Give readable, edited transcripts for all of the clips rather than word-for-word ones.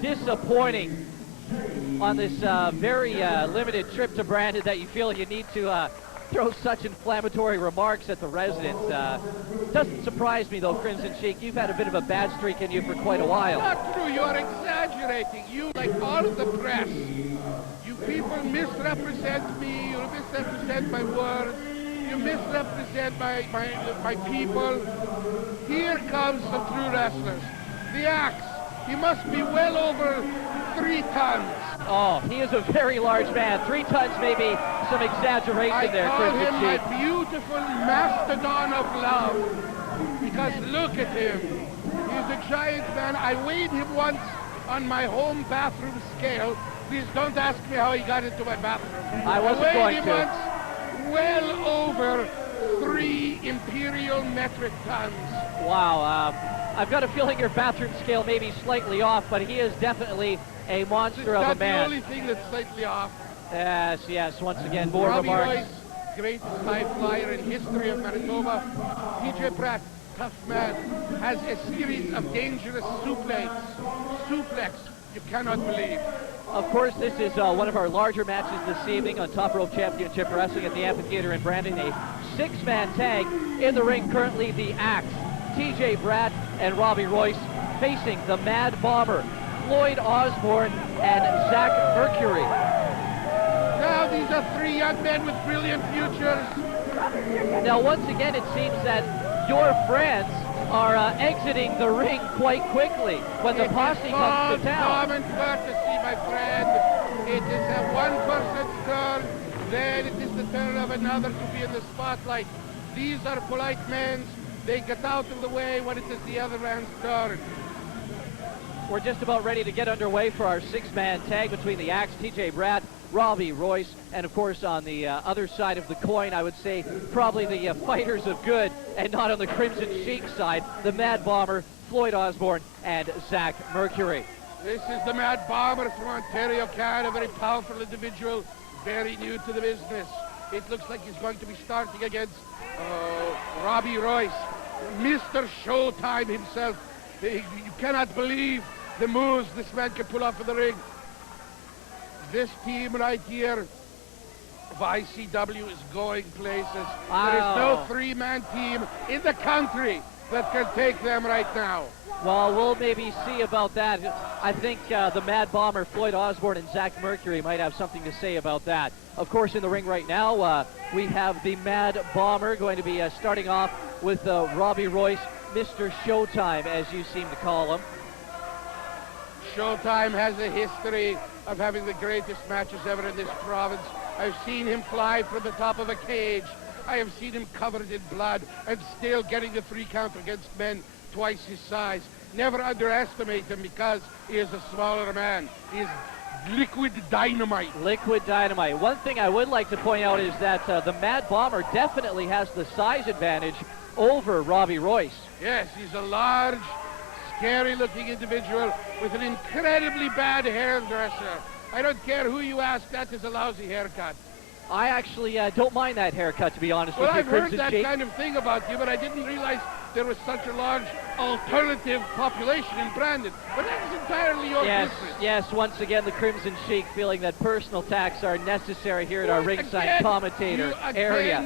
Disappointing on this very limited trip to Brandon that you feel you need to throw such inflammatory remarks at the residents. Doesn't surprise me though, Crimson Sheik. You've had a bit of a bad streak in you for quite a while. Not true. You are exaggerating. You, like all of the press, you people misrepresent me. You misrepresent my words. You misrepresent my people. Here comes some true wrestlers. The Axe. He must be well over 3 tons. Oh, he is a very large man. 3 tons maybe some exaggeration there, Crimson Sheik. I call him my beautiful mastodon of love. Because look at him. He's a giant man. I weighed him once on my home bathroom scale. Please don't ask me how he got into my bathroom. I wasn't going to. I weighed him once well over 3 imperial metric tons. Wow. I've got a feeling your bathroom scale may be slightly off, but he is definitely a monster of a man. That's the only thing that's slightly off. Yes. Once again, more Robby remarks. Royce, greatest high flyer in history of Manitoba. TJ Bratt, tough man, has a series of dangerous suplex you cannot believe. Of course, this is one of our larger matches this evening on Top Rope Championship Wrestling at the Amphitheater in Brandon. A 6-man tag in the ring. Currently, the Axe, TJ Bratt and Robby Royce facing the Mad Bomber, Floyd Osbourne and Zach Mercury. Now these are 3 young men with brilliant futures. Now once again it seems that your friends are exiting the ring quite quickly when the posse comes to town. Common courtesy, my friend. It is a one person's turn, then it is the turn of another to be in the spotlight. These are polite men. They get out of the way when it is the other man's turn. We're just about ready to get underway for our 6-man tag between the Axe, TJ Bratt, Robby Royce, and of course on the other side of the coin, I would say probably the fighters of good, and not on the Crimson Sheik side, the Mad Bomber, Floyd Osbourne, and Zach Mercury. This is the Mad Bomber from Ontario, Canada, a very powerful individual, very new to the business. It looks like he's going to be starting against Robby Royce, Mr. Showtime himself. You cannot believe the moves this man can pull off in the ring. This team right here of ICW is going places. Wow. There is no 3-man team in the country that can take them right now. Well, we'll maybe see about that. I think the Mad Bomber, Floyd Osbourne, and Zach Mercury might have something to say about that. Of course, in the ring right now, we have the Mad Bomber going to be starting off with Robby Royce, Mr. Showtime, as you seem to call him. Showtime has a history of having the greatest matches ever in this province. I've seen him fly from the top of a cage. I have seen him covered in blood and still getting the 3 count against men twice his size. Never underestimate him because he is a smaller man. He is liquid dynamite. Liquid dynamite. One thing I would like to point out is that the Mad Bomber definitely has the size advantage over Robby Royce. Yes, he's a large, scary-looking individual with an incredibly bad hairdresser. I don't care who you ask, that is a lousy haircut. I actually don't mind that haircut, to be honest with you, I've heard Crimson that Sheik. kind of thing about you, but I didn't realize there was such a large alternative population in Brandon. But that is entirely your business. Yes, once again, the Crimson Sheik feeling that personal attacks are necessary here at our ringside commentator area.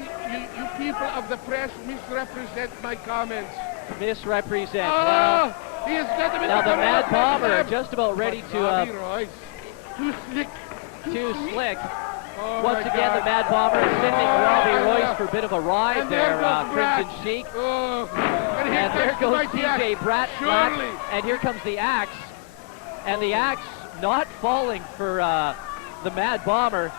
You people of the press misrepresent my comments. Misrepresent. Oh, he is now the Mad Bomber just about ready to... Robby Royce. Too slick. Too slick. Oh Once again, the Mad Bomber is sending Robby Royce for a bit of a ride there, Crimson Sheik. Oh, and there goes TJ Bratt. Surely. And here comes the Axe. And the Axe not falling for the Mad Bomber.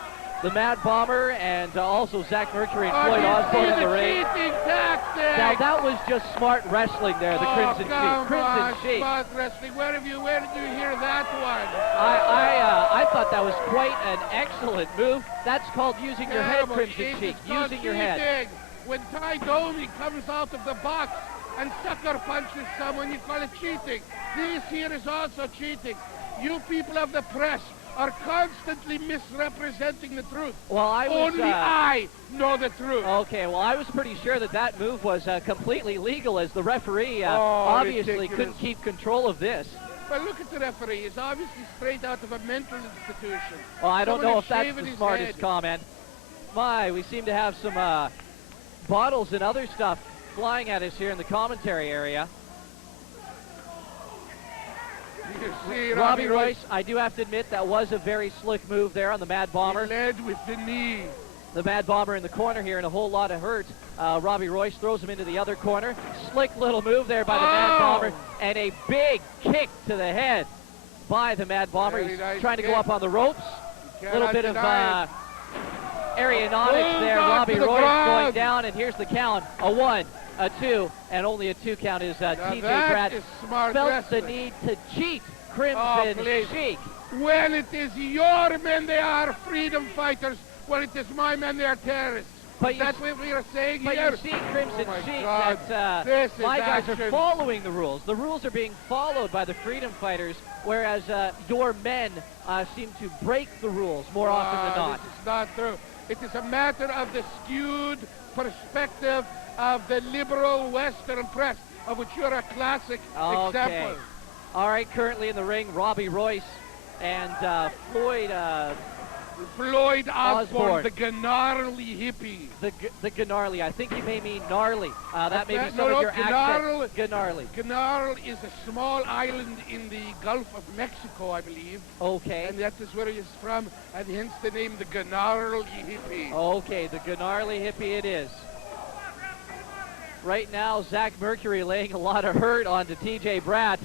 The Mad Bomber and also Zach Mercury and Floyd Osbourne in the ring. Now that was just smart wrestling there, the Crimson Sheik. Crimson Sheik. Smart wrestling. Where did you hear that one? I thought that was quite an excellent move. That's called using your head, Crimson Sheik. Using your head. When Ty Domi comes out of the box and sucker punches someone, you call it cheating. This here is also cheating. You people of the press are constantly misrepresenting the truth. Well, Only I know the truth. Okay, well, I was pretty sure that that move was completely legal, as the referee obviously ridiculous. couldn't keep control of this. Well, look at the referee. He's obviously straight out of a mental institution. Well, I don't Someone know is if that's shaving the his smartest head. comment. My, we seem to have some bottles and other stuff flying at us here in the commentary area. You see, Robby Royce, I do have to admit, that was a very slick move there on the Mad Bomber. He led with the knee. The Mad Bomber in the corner here and a whole lot of hurt. Robby Royce throws him into the other corner. Slick little move there by the Mad Bomber, and a big kick to the head by the Mad Bomber. Very He's nice trying to kick. go up on the ropes. A little bit of aeronautics there. Bulldog Robbie to the Royce ground. going down, and here's the count. A 1, a 2, and only a 2 count is TJ that Bratt. is smart Felt wrestling. the need to cheat Crimson please. Sheik. When it is your men, they are freedom fighters. When it is my men, they are terrorists. But That's what we are saying But here. you see, Crimson Oh my Sheik, God. that This is my guys action. are following the rules. The rules are being followed by the freedom fighters, whereas your men seem to break the rules more often than not. This is not true. It is a matter of the skewed perspective of the liberal Western press, of which you're a classic example. All right, currently in the ring, Robbie Royce and Floyd Osbourne, Osbourne. the gnarly hippie. the Gnarly. I think you may mean gnarly. That may be some No, of your Gnarl. accent. Gnarly. Gnarl is a small island in the Gulf of Mexico, I believe. Okay. And that is where he is from, and hence the name the gnarly hippie. Okay, the Gnarly hippie it is. Right now, Zach Mercury laying a lot of hurt onto TJ Bratt.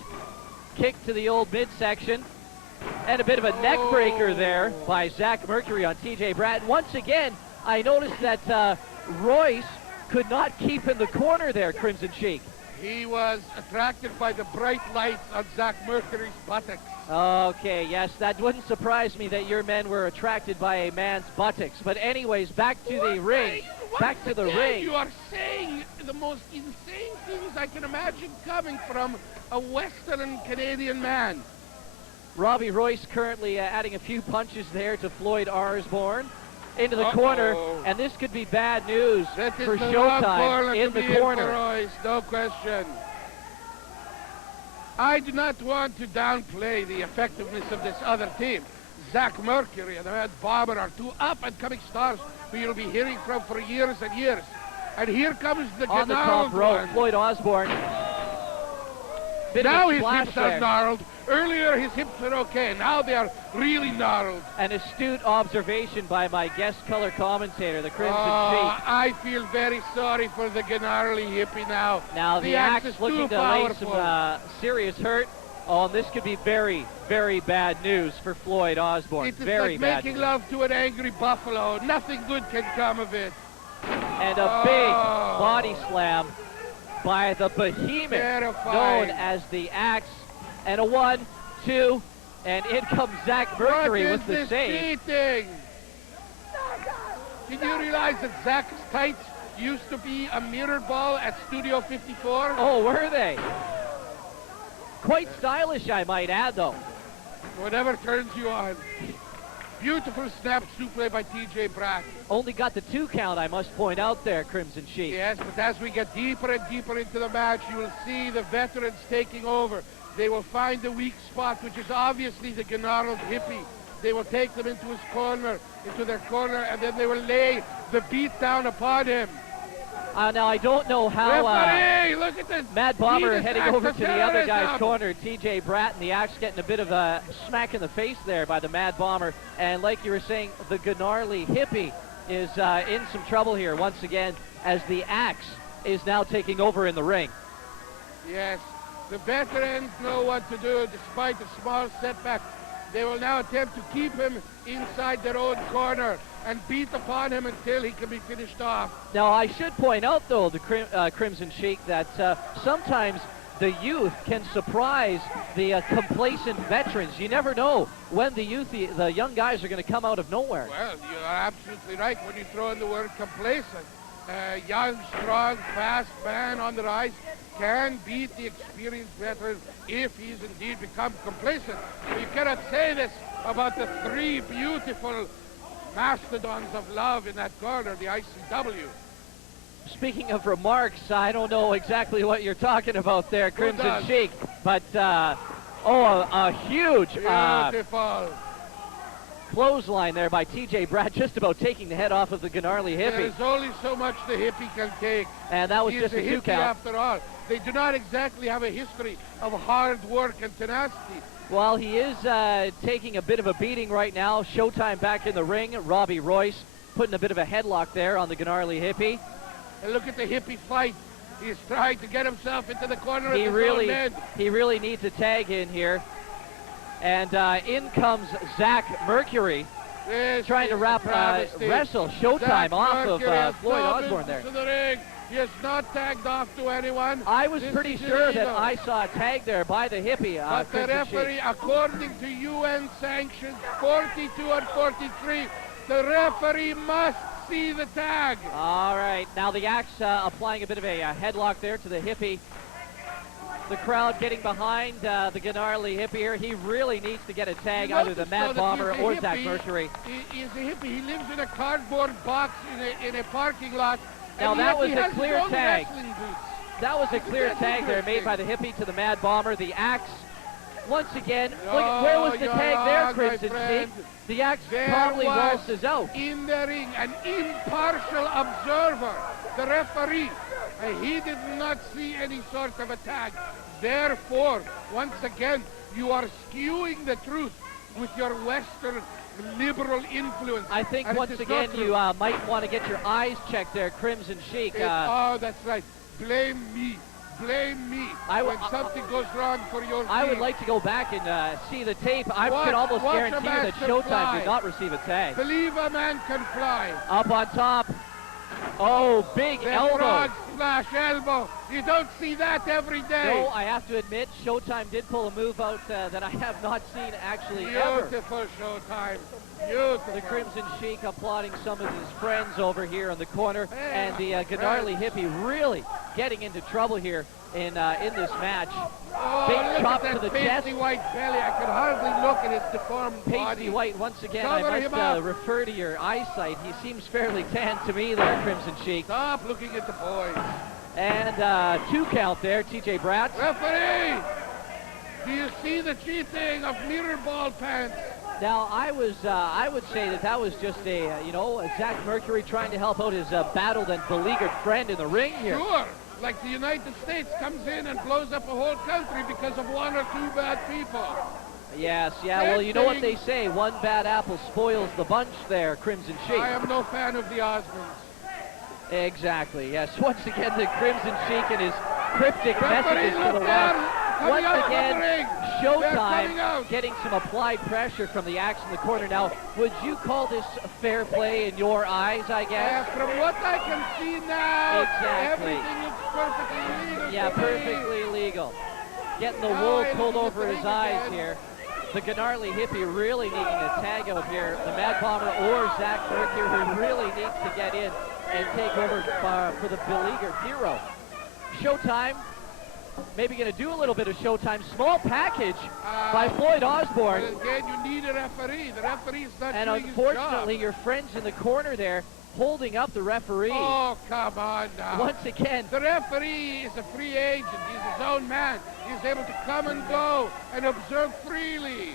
Kick to the old midsection. And a bit of a neck breaker there by Zach Mercury on TJ Bratt. And once again, I noticed that Royce could not keep in the corner there, Crimson Sheik. He was attracted by the bright lights on Zach Mercury's buttocks. Okay, yes, that wouldn't surprise me that your men were attracted by a man's buttocks. But anyways, back to the ring. Back to the ring. You are saying the most insane things I can imagine coming from a Western Canadian man. Robbie Royce currently adding a few punches there to Floyd Osbourne into the corner, and this could be bad news That is for the wrong corner Showtime in to the be for corner. Royce, no question. I do not want to downplay the effectiveness of this other team. Zach Mercury and the Mad Bomber are two up-and-coming stars who you'll be hearing from for years and years. And here comes the On the gnarled top rope, one. Floyd Osbourne. Bit Now of a his splash hips are there. gnarled. Earlier his hips were okay. Now they are really gnarled. An astute observation by my guest color commentator, the Crimson Sheik. I feel very sorry for the gnarly hippie now. Now the axe Axe is looking too to lay powerful. some serious hurt. Oh, and this could be very, very bad news for Floyd Osbourne. It is Very like bad making news. love to an angry buffalo. Nothing good can come of it. And a big body slam by the behemoth Terrifying. known as the Axe. And a 1, 2, and in comes Zach Mercury What with is the this save. cheating? Did you realize that Zach's tights used to be a mirror ball at Studio 54? Oh, were they? Quite stylish, I might add, though. Whatever turns you on. Beautiful snap suplex by TJ Bratt. Only got the 2 count, I must point out there, Crimson Sheik. Yes, but as we get deeper and deeper into the match, you will see the veterans taking over. They will find the weak spot, which is obviously the gnarled hippie. They will take them into his corner, into their corner, and then they will lay the beat down upon him. Now, I don't know how Referee, look at this. Mad Bomber He heading just over acts to as the other guy's terrorism. corner. TJ Bratt and the Axe getting a bit of a smack in the face there by the Mad Bomber. And like you were saying, the gnarly hippie is in some trouble here once again as the Axe is now taking over in the ring. Yes, the veterans know what to do despite a small setback. They will now attempt to keep him inside their own corner and beat upon him until he can be finished off. Now, I should point out, though, the Crimson Sheik, that sometimes the youth can surprise the complacent veterans. You never know when the young guys are going to come out of nowhere. Well, you are absolutely right when you throw in the word complacent. A young, strong, fast man on the rise can beat the experienced veteran if he's indeed become complacent. But you cannot say this about the 3 beautiful mastodons of love in that corner, the ICW. Speaking of remarks, I don't know exactly what you're talking about there, Crimson does? Sheik, but Oh, a huge Beautiful. clothesline there by TJ Bratt, just about taking the head off of the gnarly hippie. There's only so much the hippie can take. And that was He just is a a two hippie count. after all. They do not exactly have a history of hard work and tenacity. Well, he is taking a bit of a beating right now. Showtime back in the ring. Robby Royce putting a bit of a headlock there on the gnarly hippie. And look at the hippie fight. He's trying to get himself into the corner of He his really, own end. he really needs a tag in here. And in comes Zach Mercury, This trying to is wrap, a travesty. wrestle Showtime Zach off of Mercury has Floyd dove Osbourne there. into the ring. He has not tagged off to anyone. I was This pretty is sure that illegal. I saw a tag there by the hippie. But the Crimson Sheik. referee, according to UN sanctions 42 and 43, the referee must see the tag. All right, now the Axe applying a bit of a headlock there to the hippie. The crowd getting behind the gnarly hippie here. He really needs to get a tag, either the Notice, Mad though, that Bomber he's a or Zach hippie. Mercury. He is a hippie. He lives in a cardboard box in a parking lot. Now and that yet was he a has his clear own tag. wrestling boots. That was a clear That's tag there made interesting. by the hippie to the Mad Bomber. The Axe, once again, look, Oh, where was the you're tag there, wrong, my Crimson friend. Sheik? The Axe There probably was waltzes out. in the ring an impartial observer, the referee, and he did not see any sort of a tag. Therefore, once again, you are skewing the truth with your Western liberal influence. I think and it once is again not true. you might want to get your eyes checked there, Crimson Sheik. Oh, that's right. Blame me. Blame me. When something goes wrong for your team. I would like to go back and see the tape. I Watch- can almost watch a guarantee you that master Showtime fly. did not receive a tag. Believe a man can fly. Up on top. Oh, big The elbow. frog splash elbow. You don't see that every day. No, I have to admit, Showtime did pull a move out that I have not seen actually ever. Beautiful Showtime. Beautiful. The Crimson Sheik applauding some of his friends over here in the corner, Hey, and the gnarly hippie really getting into trouble here in this match. Oh, Big look chop at to that the chest. pasty white belly. I can hardly look at his deformed Pasty body. White, once again, Cover I him must up. refer to your eyesight. He seems fairly tan to me there, Crimson Sheik. Stop looking at the boys. And 2 count there, TJ Bratt. Referee, do you see the cheating of mirror ball pants? Now, I would say that was just a Zach Mercury trying to help out his battled and beleaguered friend in the ring here. Sure. Like the United States comes in and blows up a whole country because of 1 or 2 bad people. Yes, yeah, well, you know what they say, one bad apple spoils the bunch there, Crimson Sheik. I am no fan of the Osbournes. Exactly, yes. Once again, the Crimson Sheik and his cryptic Referee, messages to the look West. down. Coming Once out from again, the ring. They're coming Showtime out. getting some applied pressure from the Axe in the corner. Now, would you call this fair play in your eyes, I guess? From what I can see now, Exactly. everything looks perfectly legal. Yeah, to me. perfectly legal. Getting the Now wool I pulled look at over the his ring eyes again. here. The gnarly hippie really needing a tag out here. The Mad Bomber or Zach Mercury who really needs to get in and take over for the beleaguered hero. Showtime, maybe going to do a little bit of Showtime. Small package by Floyd Osbourne. But again, you need a referee. The referee's not And doing unfortunately, his job. your friends in the corner there holding up the referee. Oh, come on now. Once again, The referee is a free agent. He's his own man. He's able to come and go and observe freely.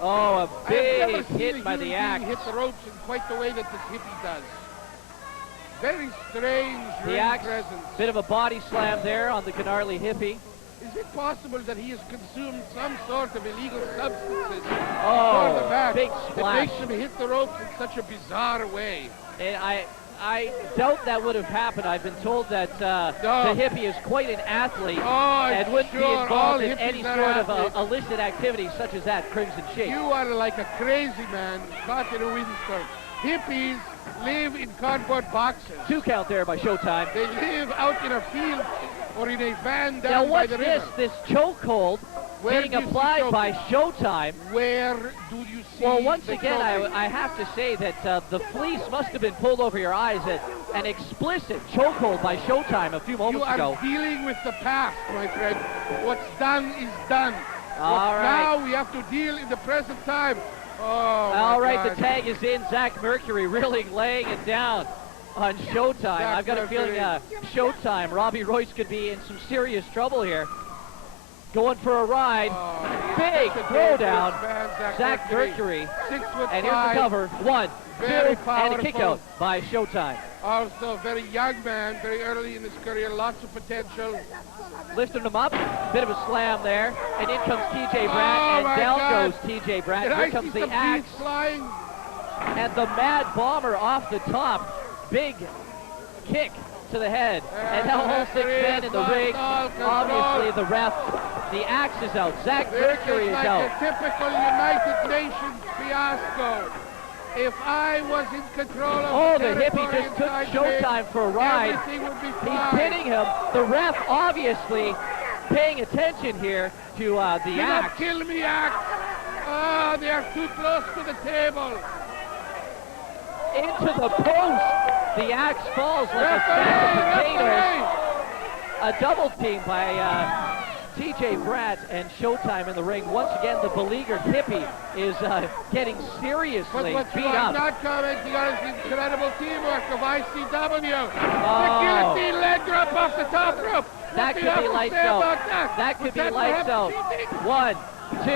oh, a I have big never seen hit a by human the being Axe. hit the ropes in quite the way that this hippie does. Very strange The ring Axe, presence. bit of a body slam there on the gnarly hippie. Is it possible that he has consumed some sort of illegal substances Oh, for the match big that splash. makes him hit the ropes in such a bizarre way? And I doubt that would have happened. I've been told that the hippie is quite an athlete Oh, and wouldn't be sure, all involved in hippies any are sort of athletes. illicit activity such as that Crimson Sheik. You are like a crazy man caught in a windstorm. Hippies live in cardboard boxes. 2 count there by Showtime. They live out in a field or in a van down Now by what's the this? river. This chokehold Where being do you see applied by chokehold? Showtime. Where do you see Well, once the again, choking? I have to say that the fleece must have been pulled over your eyes. An explicit chokehold by Showtime a few You moments are ago. dealing with the past, my friend. What's done is done. All right. Now we have to deal in the present time. Oh, my All right, God. the tag is in. Zach Mercury really laying it down on Showtime. I've got a feeling Showtime, Robby Royce could be in some serious trouble here. going for a ride. Big throwdown. Zach Mercury. 6'5". And here's the cover. 1, 2, Very and a kick powerful. out by Showtime. Also, very young man, very early in his career, lots of potential. Lifting him up, bit of a slam there, and in comes TJ Bratt, Oh, and my down God. goes TJ Bratt. Did Here I comes see the some axe, beads flying? and the Mad Bomber off the top. Big kick to the head, and now all 6 men in the ring. Obviously, the ref, the axe is out. Zach Mercury is like out. a typical United Nations fiasco. If I was in control of Oh, the the hippie territory just took inside Showtime for a ride. everything would be He's fine. pinning him. The ref obviously paying attention here to the Do not axe. kill me, axe. Ah, they are too close to the table. Into the post. The axe falls like a sack of potatoes. Referee. A double team by TJ Bratt and Showtime in the ring. Once again, the beleaguered hippie is getting seriously But beat what you are up. not commenting on is the incredible teamwork of ICW. Oh. The guillotine leg drop off the top rope. That What do could you have be to lights say out. about that? That could Was be that lights perhaps out. cheating? 1, 2,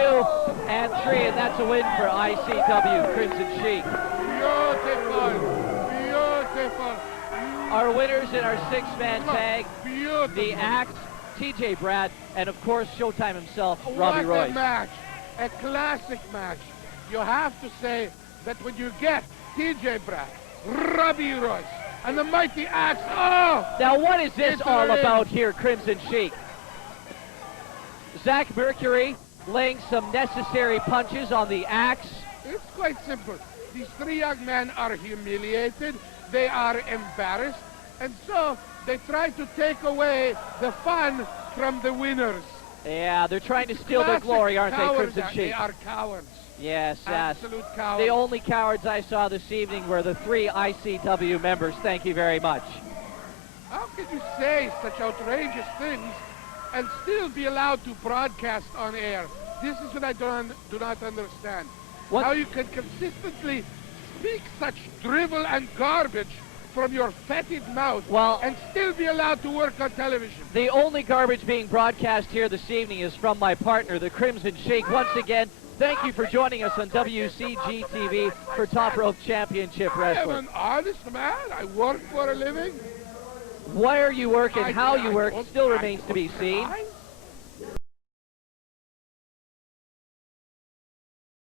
and 3, and that's a win for ICW Crimson Chic. Beautiful. Beautiful. Our winners in our 6-man tag, Beautiful. the Axe, TJ Bratt, and of course Showtime himself, Robby What Royce. a match. A classic match. You have to say that when you get TJ Bratt, Robby Royce, and the mighty Axe, oh! Now what is this It's all a ring. about here, Crimson Chic? Zach Mercury laying some necessary punches on the Axe. It's quite simple. These 3 young men are humiliated, they are embarrassed, and so they try to take away the fun from the winners. Yeah, they're trying to steal their Classic glory, aren't they, cowards. Crimson They Chic? are cowards. Yes, yes. Absolute cowards. The only cowards I saw this evening were the 3 ICW members. Thank you very much. How can you say such outrageous things and still be allowed to broadcast on air? This is what I do not understand. What? How you can consistently speak such drivel and garbage from your fetid mouth Well- and still be allowed to work on television. The only garbage being broadcast here this evening is from my partner, the Crimson Sheik. Once again, thank you for joining us on WCG-TV for Top Rope Championship I am Wrestling. an honest man. I work for a living. Where you work and how you work don't- still I remains to be don't seen. lie.